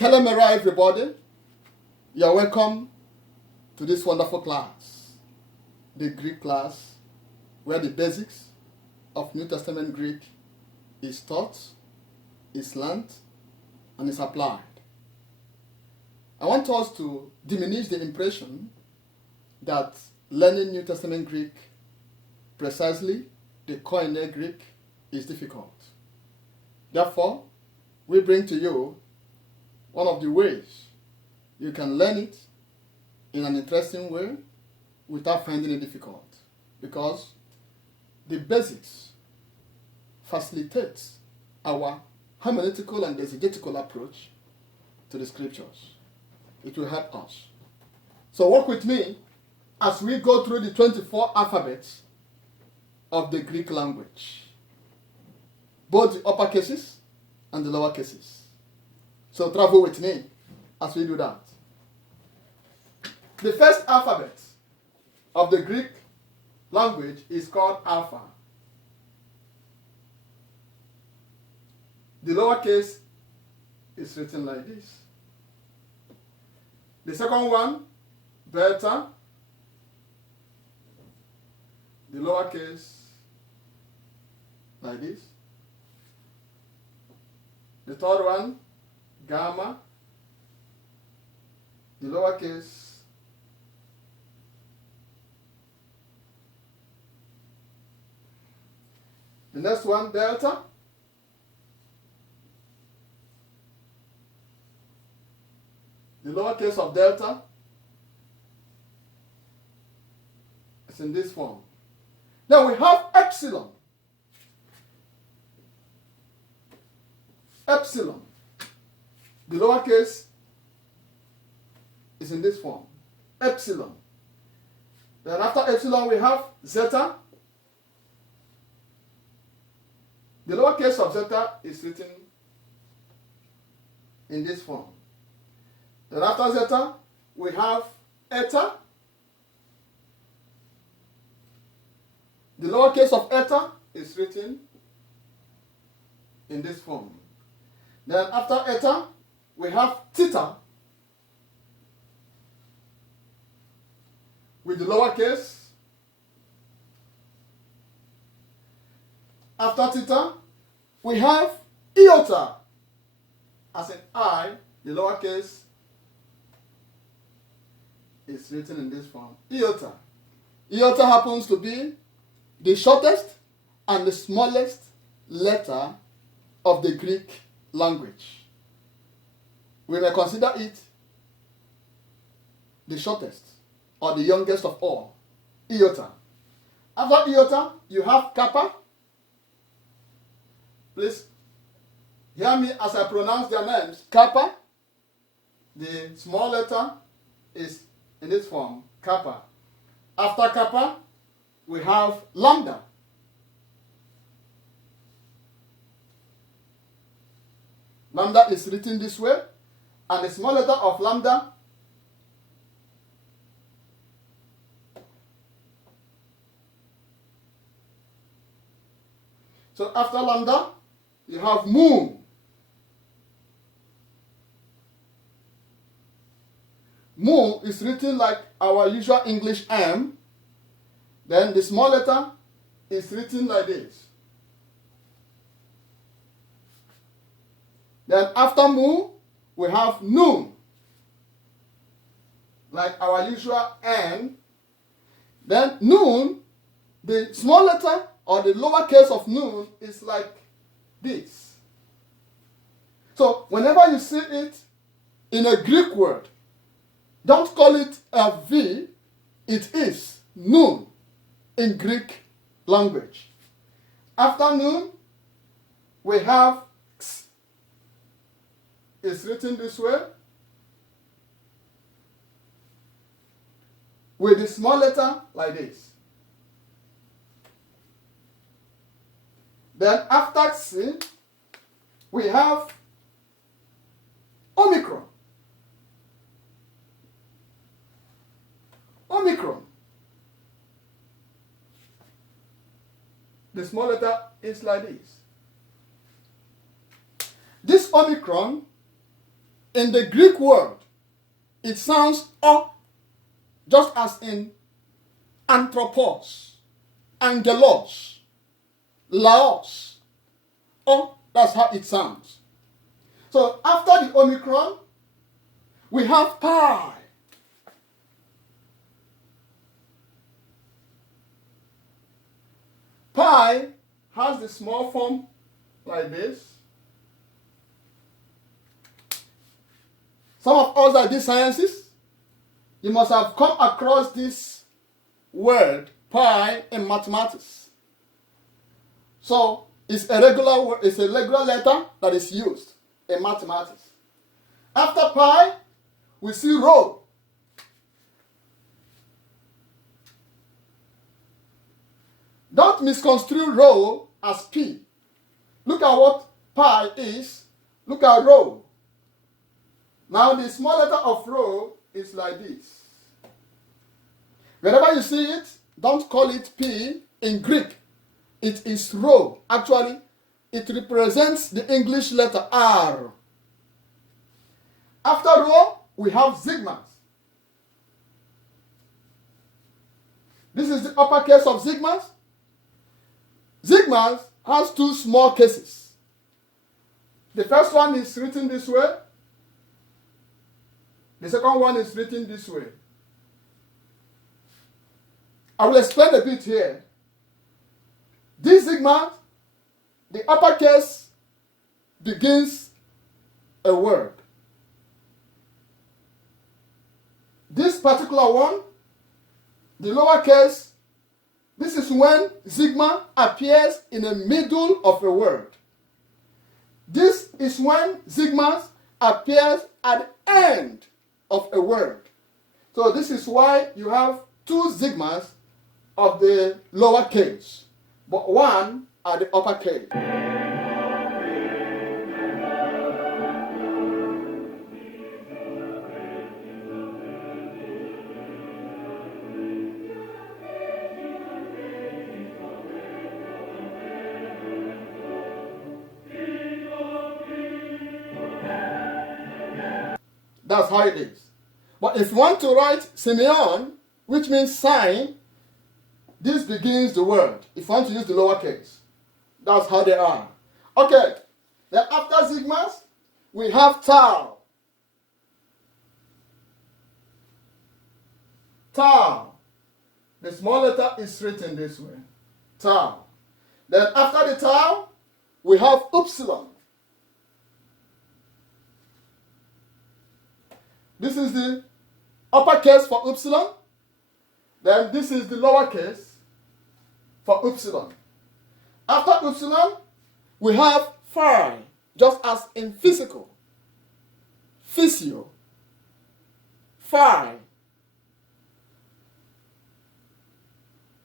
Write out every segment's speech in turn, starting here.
Telemera, everybody. You're welcome to this wonderful class, the Greek class, where the basics of New Testament Greek is taught, is learnt, and is applied. I want us to diminish the impression that learning New Testament Greek, precisely the Koine Greek, is difficult. Therefore, we bring to you one of the ways you can learn it in an interesting way without finding it difficult, because the basics facilitates our hermeneutical and exegetical approach to the scriptures. It will help us. So work with me as we go through the 24 alphabets of the Greek language, both the upper cases and the lower cases. So travel with me as we do that. The first alphabet of the Greek language is called alpha. The lower case is written like this. The second one, beta. The lower case like this. The third one, gamma. The lower case the next one, delta. The lower case of delta is in this form. Then we have epsilon. Epsilon. The lower case is in this form. Epsilon. Then after epsilon we have zeta. The lower case of zeta is written in this form. Then after zeta, we have eta. The lower case of eta is written in this form. Then after eta, we have theta with the lower case. After theta, we have iota, as in I, the lower case is written in this form, iota. Iota happens to be the shortest and the smallest letter of the Greek language. We may consider it the shortest or the youngest of all, iota. After iota, you have kappa. Please hear me as I pronounce their names. Kappa, the small letter, is in this form, kappa. After kappa, we have lambda. Lambda is written this way, and the small letter of lambda so after lambda, you have mu. Mu is written like our usual English M. Then the small letter is written like this. Then after mu, we have nu, like our usual N. Then nun, the small letter or the lower case of nun is like this. So whenever you see it in a Greek word, don't call it a V, it is nun in Greek language. After nun, we have x. It's written this way with the small letter like this. Then after C, we have Omicron. Omicron. The small letter is like this. This Omicron In the Greek word, it sounds O, just as in anthropos, angelos, laos. O, that's how it sounds. So after the Omicron, we have pi. Pi has the small form like this. Some of us that did sciences, you must have come across this word pi in mathematics. So it's a regular letter that is used in mathematics. After pi, we see rho. Don't misconstrue rho as p. Look at what pi is. Look at rho. Now the small letter of rho is like this. Whenever you see it, don't call it p in Greek. It is rho. Actually, it represents the English letter R. After rho, we have sigmas. This is the uppercase of sigmas. Sigmas has two small cases. The first one is written this way. The second one is written this way. I will explain a bit here. This sigma, the uppercase begins a word. This particular one, the lowercase, this is when sigma appears in the middle of a word. This is when sigma appears at the end of a word. So this is why you have two sigmas of the lowercase, but one at the uppercase. That's how it is. But if you want to write Simeon, which means sign, this begins the word. If you want to use the lowercase, that's how they are. Okay, then after sigmas, we have tau. Tau. The small letter is written this way. Tau. Then after the tau, we have upsilon. This is the uppercase for upsilon. Then this is the lowercase for upsilon. After upsilon, we have phi, just as in physical. Physio. Phi.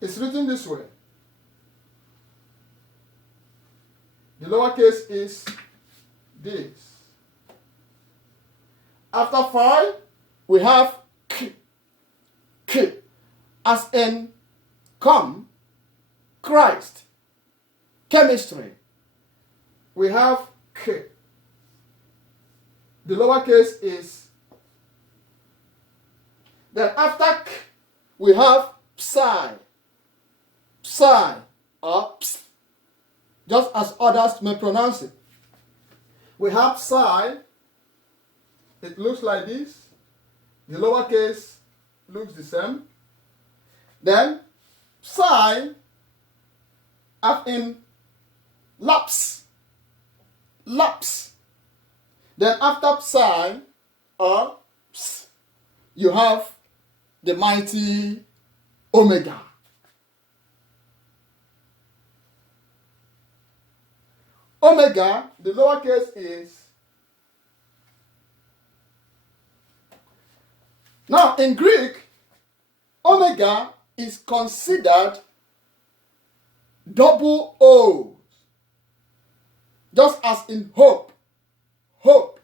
It's written this way. The lowercase is this. After phi, we have k. K, as in come, Christ, chemistry. We have k. The lowercase is. Then after k, we have psi. Psi, or ps, just as others may pronounce it. We have psi. It looks like this. The lowercase looks the same. Then psi, as in lapse. Lapse. Then after psi, or ps, you have the mighty omega. Omega, the lowercase is. Now, in Greek, omega is considered double O, just as in hope, hope,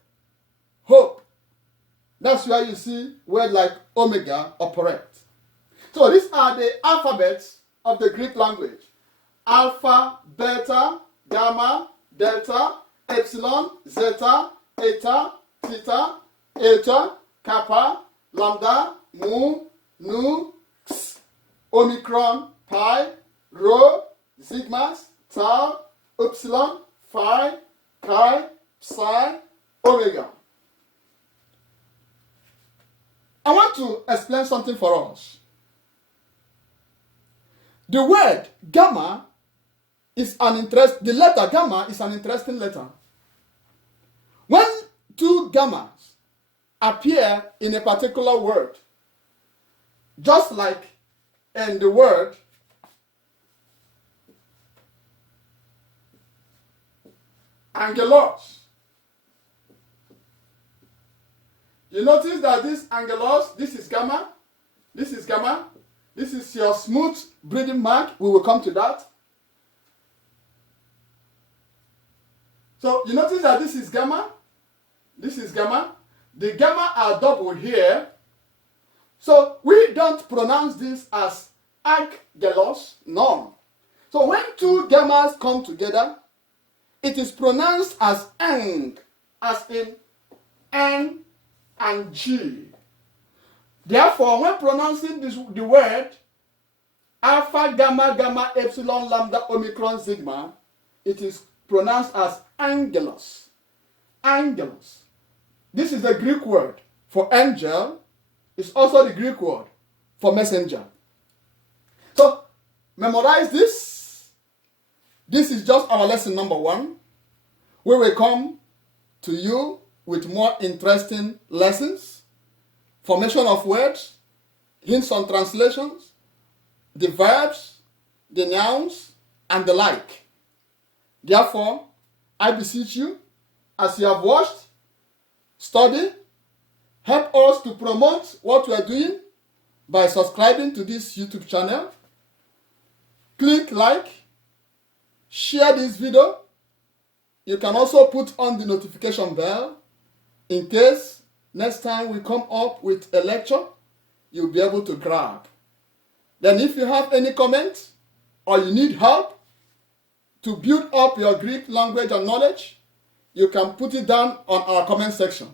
hope. That's where you see words like omega operate. So these are the alphabets of the Greek language. Alpha, beta, gamma, delta, epsilon, zeta, eta, theta, eta, kappa, lambda, mu, nu, x, omicron, pi, rho, sigma, tau, epsilon, phi, chi, psi, omega. I want to explain something for us. The word gamma is the letter gamma is an interesting letter. When two gammas appear in a particular word, just like in the word angelos, you notice that this angelos, this is gamma, this is gamma, this is your smooth breathing mark. We will come to that. So you notice that this is gamma, this is gamma. The gamma are double here. So we don't pronounce this as angelos, no. So when two gammas come together, it is pronounced as ang, as in N and G. Therefore, when pronouncing the word alpha, gamma, gamma, epsilon, lambda, omicron, sigma, it is pronounced as angelos. Angelos. This is the Greek word for angel. It's also the Greek word for messenger. So, memorize this. This is just our lesson number 1. We will come to you with more interesting lessons, formation of words, hints on translations, the verbs, the nouns, and the like. Therefore, I beseech you, as you have watched, study, help us to promote what we are doing by subscribing to this YouTube channel. Click like, share this video. You can also put on the notification bell in case next time we come up with a lecture, you'll be able to grab. Then if you have any comments or you need help to build up your Greek language and knowledge, you can put it down on our comment section.